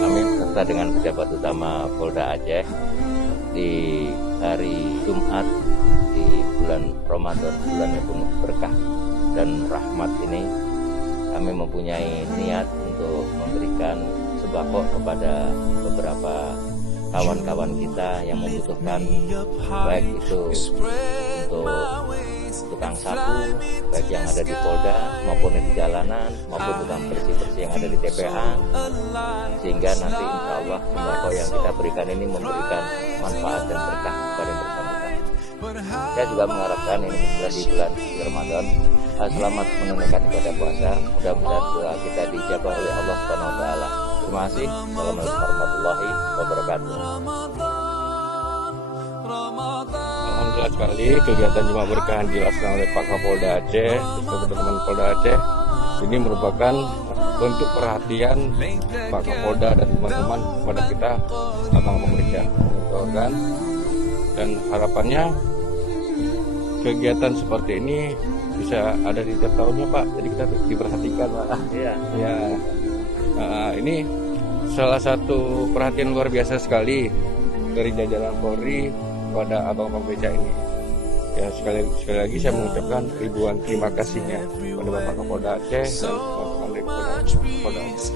Kami beserta dengan pejabat utama Polda Aceh di hari Jumat di bulan Ramadan, bulan yang penuh berkah dan rahmat ini, kami mempunyai niat untuk memberikan sembako kepada beberapa kawan-kawan kita yang membutuhkan, baik itu untuk tukang sapu, baik yang ada di Polda maupun di jalanan, maupun tukang bersih-bersih yang ada di TPA, sehingga nanti insya Allah sembako yang kita berikan ini memberikan manfaat dan berkah kepada yang bersangkutan. Saya juga mengharapkan ini sudah di bulan Ramadan, selamat menunaikan ibadah puasa, mudah-mudahan doa kita dijabah oleh Allah Subhanahu wa Ta'ala. Terima kasih. Assalamualaikum warahmatullahi wabarakatuh. Alhamdulillah sekali kegiatan Jumat Berkah yang dilaksanakan oleh Pak Kapolda Aceh, teman-teman Polda Aceh. Ini merupakan bentuk perhatian Pak Kapolda dan teman-teman kepada kita tentang pemeriksaan organ, dan harapannya kegiatan seperti ini bisa ada di tiap tahunnya, Pak. Jadi kita diperhatikan, Pak. Iya. Ya. Ini salah satu perhatian luar biasa sekali dari jajaran Polri pada abang-abang beca ini. Ya, sekali lagi saya mengucapkan ribuan terima kasihnya kepada Bapak Kapolda Aceh dan teman-teman dari Polda Aceh.